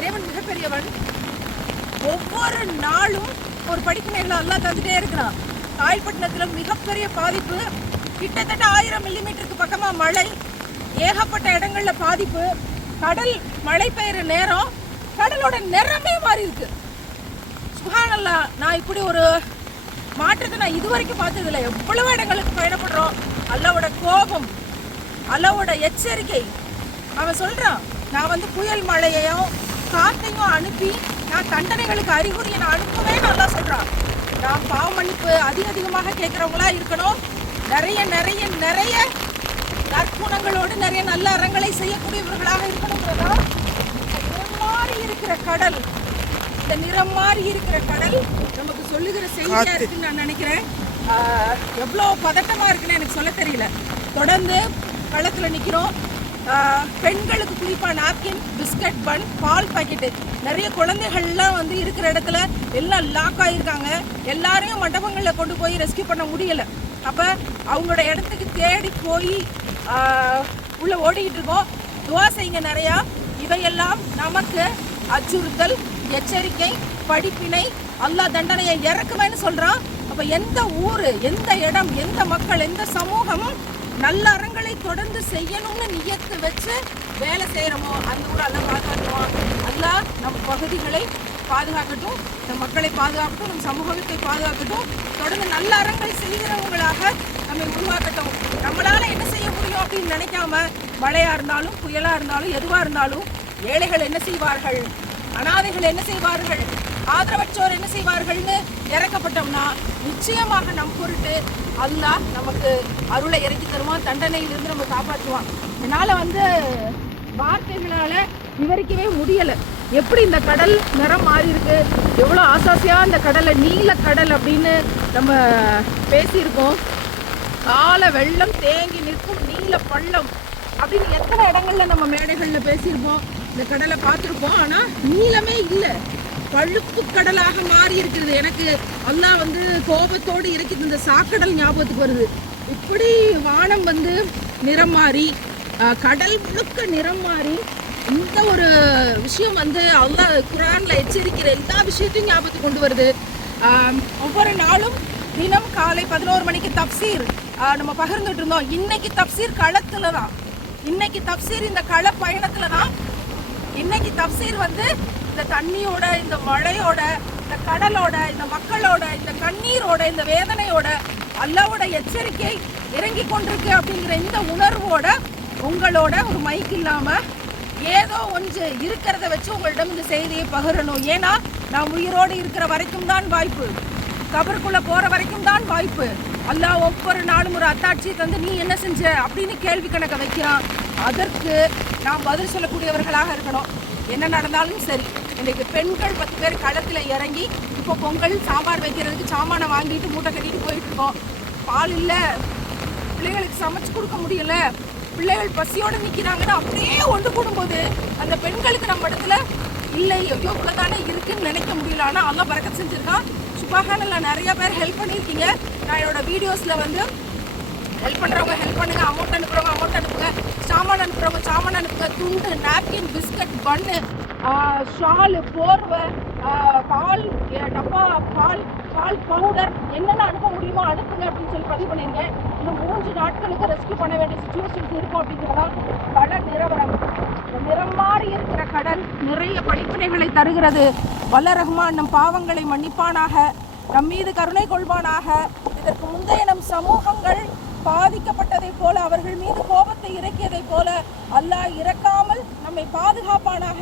இறைவன் மிகப்பெரியவன். ஒவ்வொரு நாளும் ஒரு படிப்பினைகளை அல்லாஹ் தந்துட்டே இருக்கிறான். காயல்பட்டினத்தில் மிகப்பெரிய பாதிப்பு, கிட்டத்தட்ட 1000 மில்லிமீட்டருக்கு பக்கமாக மழை, ஏகப்பட்ட இடங்கள்ல பாதிப்பு. கடல் மழை பெய்யுற நேரம் கடலோட நிறமே மாறி இருக்கு. சுப்ஹானல்லாஹ், நான் இப்படி ஒரு மாற்றத்தை நான் இதுவரைக்கும் பார்த்ததில்லை. எவ்வளவு இடங்களுக்கு பயணப்படுறோம். அல்லாவோட கோபம், அல்லாவோட எச்சரிக்கை. அவன் சொல்றான், நான் புயல் மழையையும் காற்றையும் அனுப்பி நான் தண்டனைகளுக்கு அறிகுறியை நான் அனுப்புவேன். நல்லா சொல்றான். நான் பாவ மன்னிப்பு அதிகமாக கேட்கிறவங்களா இருக்கணும். நிறைய நிறைய நிறைய நற்குணங்களோடு நிறைய நல்ல அறங்களை செய்யக்கூடியவர்களாக இருக்கணுங்கிறதா. நிறம் மாறி இருக்கிற கடல், இந்த நிறம் மாறி இருக்கிற கடல் நமக்கு சொல்லுகிற செய்தியா இருக்குன்னு நான் நினைக்கிறேன். எவ்வளோ பதட்டமா இருக்குன்னு எனக்கு சொல்ல தெரியல. தொடர்ந்து களத்துல நிக்கிறோம். பெண்களுக்கு குறிப்பாக நாப்கின், பிஸ்கட், பன், பால் பாக்கெட்டு, நிறைய குழந்தைகள்லாம் இருக்கிற இடத்துல எல்லாம் லாக் ஆகியிருக்காங்க. எல்லாரையும் மண்டபங்களில் கொண்டு போய் ரெஸ்கியூ பண்ண முடியலை. அப்போ அவங்களோட இடத்துக்கு தேடி போய் உள்ளே ஓடிக்கிட்டு இருக்கோம். துவா செய்யுங்க நிறையா. இவையெல்லாம் நமக்கு அச்சுறுத்தல், எச்சரிக்கை, படிப்பினை, அல்லாஹ் தண்டனையை இறக்குவேன்னு சொல்கிறான். அப்போ எந்த ஊர், எந்த இடம், எந்த மக்கள், எந்த சமூகம் நல்ல அறங்களை தொடர்ந்து செய்யணும்னு நியத்து வச்சு வேலை செய்கிறோமோ அந்த ஊர் அல்லாஹ் பாதுகாத்துவான். அல்லாஹ் நம் பகுதிகளை பாதுகாக்கட்டும், நம் மக்களை பாதுகாக்கட்டும், நம் சமூகத்தை பாதுகாக்கட்டும். தொடர்ந்து நல்ல அறங்களை செய்கிறவங்களாக நம்மை உருவாக்கட்டும். நம்மளால என்ன செய்ய முடியும் அப்படின்னு நினைக்காம, மழையா இருந்தாலும் புயலா இருந்தாலும் எதுவாக இருந்தாலும் ஏழைகள் என்ன செய்வார்கள், அனாதைகள் என்ன செய்வார்கள், ஆதரவற்றோர் என்ன செய்வார்கள்னு இறக்கப்பட்டோம்னா நிச்சயமாக நம் பொருட்டு அல்லாஹ் நமக்கு அருளை இறக்கி தருவான். தண்டனையிலிருந்து நம்ம காப்பாற்றுவான். என்னால் வார்த்தைகளால் விவரிக்கவே முடியலை எப்படி இந்த கடல் நிறம் மாறி இருக்கு. எவ்வளோ ஆசாசியாக இந்த கடலை நீல கடல் அப்படின்னு நம்ம பேசியிருக்கோம். கால வெள்ளம் தேங்கி நிற்கும் நீல பள்ளம் அப்படின்னு எத்தனை இடங்கள்ல நம்ம மேடைகளில் பேசியிருப்போம். இந்த கடலை பார்த்துருப்போம். ஆனால் நீளமே இல்லை, பழுப்பு கடலாக மாறி இருக்கிறது. எனக்கு அல்லாஹ் கோபத்தோடு இருக்குது இந்த சாக்கடல் ஞாபகத்துக்கு வருது. இப்படி வானம் நிறம் மாறி, கடல் முழுக்க நிறம் மாறி, இந்த ஒரு விஷயம் அல்லாஹ் குர்ஆன்ல எச்சரிக்கிற எல்லா விஷயத்தையும் ஞாபகத்துக்கு கொண்டு வருது. ஒவ்வொரு நாளும் தினம் காலை 11 மணிக்கு தப்சீர் நம்ம பகிர்ந்துட்டு இருந்தோம். இன்னைக்கு தப்சீர் களத்துல தான், இன்னைக்கு தப்சீர் இந்த கள பயணத்துல தான். இன்னைக்கு தப்சீர் இந்த தண்ணியோட, இந்த மழையோட, இந்த கடலோட, இந்த மக்களோட, இந்த கண்ணீரோட, இந்த வேதனையோட அல்லாவோட எச்சரிக்கை இறங்கி கொண்டிருக்கு அப்படிங்கிற இந்த உணர்வோட உங்களோட ஒரு மைக் இல்லாம ஏதோ ஒன்று இருக்கிறத வச்சு உங்களிடம் இந்த செய்தியை பகிரணும். ஏன்னா நாம் உயிரோடு இருக்கிற வரைக்கும் தான் வாய்ப்பு, கபருக்குள்ள போற வரைக்கும் தான் வாய்ப்பு. அல்லாஹ் ஒவ்வொரு நாளும் ஒரு அத்தாட்சி தந்து நீ என்ன செஞ்ச அப்படின்னு கேள்வி கணக்க வைக்கிறான். அதற்கு நாம் பதில் சொல்லக்கூடியவர்களாக இருக்கணும். என்ன நடந்தாலும் சரி. இன்றைக்கு பெண்கள் 10 பேர் களத்தில் இறங்கி இப்போ பொங்கல் சாம்பார் வைக்கிறதுக்கு சாமானை வாங்கிட்டு மூட்டை கட்டிட்டு போயிட்டு இருக்கோம். பால் இல்லை, பிள்ளைகளுக்கு சமைச்சு கொடுக்க முடியல, பிள்ளைகள் பசியோடு நிற்கிறாங்கன்னு அப்படியே ஒன்று கூடும்போது அந்த பெண்களுக்கு நம்ம இடத்துல இல்லை எவ்வளோ தானே இருக்குன்னு நினைக்க முடியல. ஆனால் அல்லாஹ் பரக்கத் செஞ்சுருக்கான். சுப்ஹானல்லாஹ், நிறைய பேர் ஹெல்ப் பண்ணியிருக்கீங்க. நான் என்னோட வீடியோஸில் ஹெல்ப் பண்ணுறவங்க ஹெல்ப் பண்ணுங்கள், அமௌண்ட் அனுப்புகிறவங்க அமௌண்ட் அனுப்புங்க, சாமான் அனுப்புகிறவங்க சாமான் அனுப்புங்க, துண்டு, நாப்கின், பிஸ்கட், பன்னு, ஷாலு, போர்வை, பால் டப்பா, பால் பவுடர் என்னென்ன அனுப்ப முடியுமோ அனுப்புங்க அப்படின்னு சொல்லி பதிவு பண்ணியிருக்கேன். இன்னும் 3 நாட்களுக்கு ரெஸ்கியூ பண்ண வேண்டிய சுச்சுவேஷன்ஸ் இருக்கும் அப்படிங்கிறதான் கடல் நிலவரம். நிறம் மாறி இருக்கிற கடல் நிறைய படிப்பினைகளை தருகிறது. வல்ல ரஹ்மான் நம் பாவங்களை மன்னிப்பானாக, நம் மீது கருணை கொள்வானாக. இதற்கு முந்தைய நம் சமூகங்கள் பாதிக்கப்பட்டதை போல, அவர்கள் மீது கோபத்தை இறக்கியதை போல அல்லாஹ் இறக்காமல் நம்மை பாதுகாப்பானாக.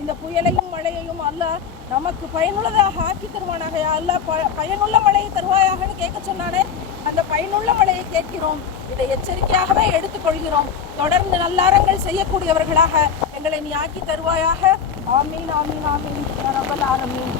இந்த புயலையும் மழையையும் அல்லாஹ் நமக்கு பயனுள்ளதாக ஆக்கி தருவானாக. அல்லாஹ் பயனுள்ள மழையை தருவாயாகன்னு கேட்க சொன்னானே, அந்த பயனுள்ள மழையை கேட்கிறோம். இதை எச்சரிக்கையாகவே எடுத்துக்கொள்கிறோம். தொடர்ந்து நல்லாரங்கள் செய்யக்கூடியவர்களாக எங்களை நீ ஆக்கி தருவாயாக. ஆமீன் ஆமீன் ஆமீன் ரப்பல் ஆலமீன்.